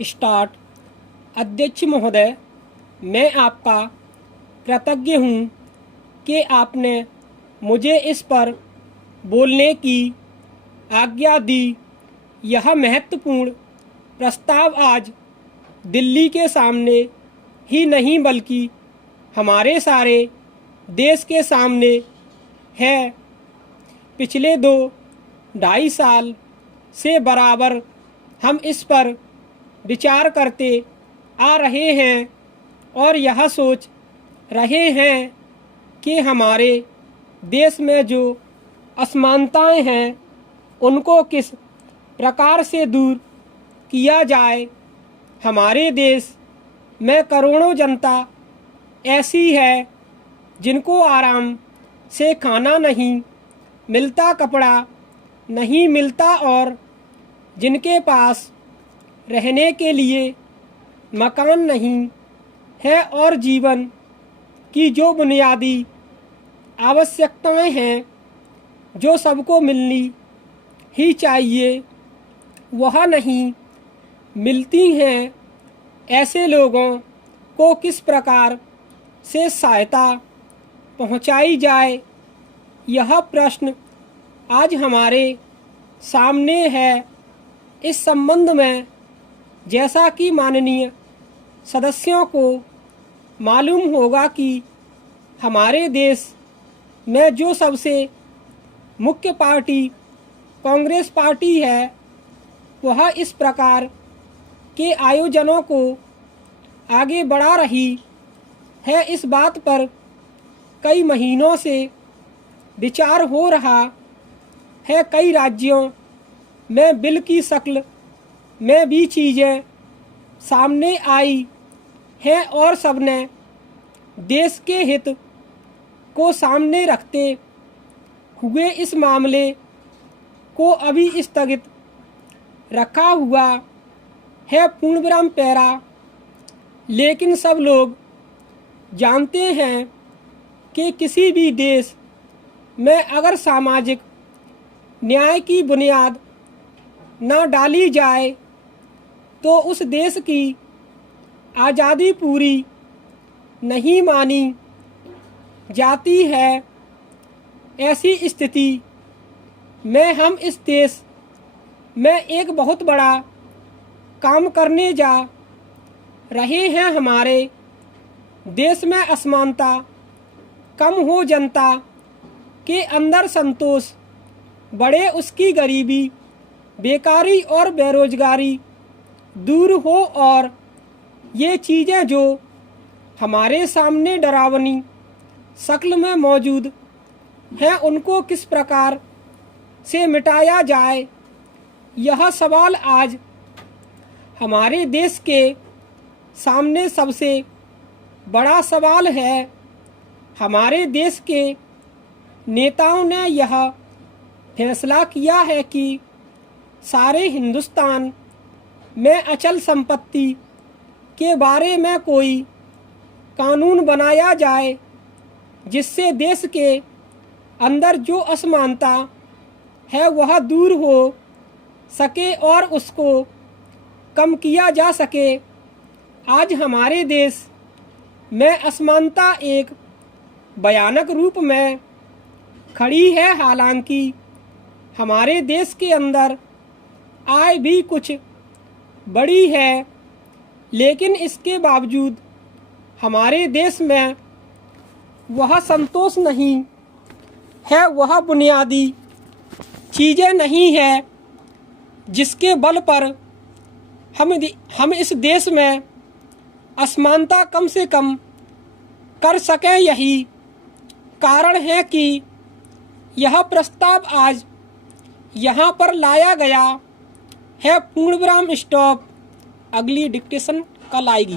Start. अध्यक्ष महोदय, मैं आपका कृतज्ञ हूँ कि आपने मुझे इस पर बोलने की आज्ञा दी। यह महत्वपूर्ण प्रस्ताव आज दिल्ली के सामने ही नहीं बल्कि हमारे सारे देश के सामने है। पिछले 2-2.5 साल से बराबर हम इस पर विचार करते आ रहे हैं और यह सोच रहे हैं कि हमारे देश में जो असमानताएं हैं उनको किस प्रकार से दूर किया जाए। हमारे देश में करोड़ों जनता ऐसी है जिनको आराम से खाना नहीं मिलता, कपड़ा नहीं मिलता और जिनके पास रहने के लिए मकान नहीं है और जीवन की जो बुनियादी आवश्यकताएं हैं जो सबको मिलनी ही चाहिए वह नहीं मिलती हैं। ऐसे लोगों को किस प्रकार से सहायता पहुंचाई जाए, यह प्रश्न आज हमारे सामने है। इस संबंध में जैसा कि माननीय सदस्यों को मालूम होगा कि हमारे देश में जो सबसे मुख्य पार्टी कांग्रेस पार्टी है वह इस प्रकार के आयोजनों को आगे बढ़ा रही है। इस बात पर कई महीनों से विचार हो रहा है। कई राज्यों में बिल की शक्ल में भी चीज़ें सामने आई हैं और सबने देश के हित को सामने रखते हुए इस मामले को अभी स्थगित रखा हुआ है पूर्णविराम पैरा। लेकिन सब लोग जानते हैं कि किसी भी देश में अगर सामाजिक न्याय की बुनियाद न डाली जाए तो उस देश की आज़ादी पूरी नहीं मानी जाती है। ऐसी स्थिति में हम इस देश में एक बहुत बड़ा काम करने जा रहे हैं। हमारे देश में असमानता कम हो, जनता के अंदर संतोष बढ़े, उसकी गरीबी, बेकारी और बेरोजगारी दूर हो और ये चीज़ें जो हमारे सामने डरावनी शक्ल में मौजूद हैं उनको किस प्रकार से मिटाया जाए, यह सवाल आज हमारे देश के सामने सबसे बड़ा सवाल है। हमारे देश के नेताओं ने यह फैसला किया है कि सारे हिंदुस्तान में अचल संपत्ति के बारे में कोई कानून बनाया जाए जिससे देश के अंदर जो असमानता है वह दूर हो सके और उसको कम किया जा सके। आज हमारे देश में असमानता एक भयानक रूप में खड़ी है। हालांकि हमारे देश के अंदर आय भी कुछ बड़ी है, लेकिन इसके बावजूद हमारे देश में वह संतोष नहीं है, वह बुनियादी चीज़ें नहीं है जिसके बल पर हम इस देश में असमानता कम से कम कर सकें। यही कारण है कि यह प्रस्ताव आज यहाँ पर लाया गया है। पूर्णविराम स्टॉप। अगली डिक्टेशन कल आएगी।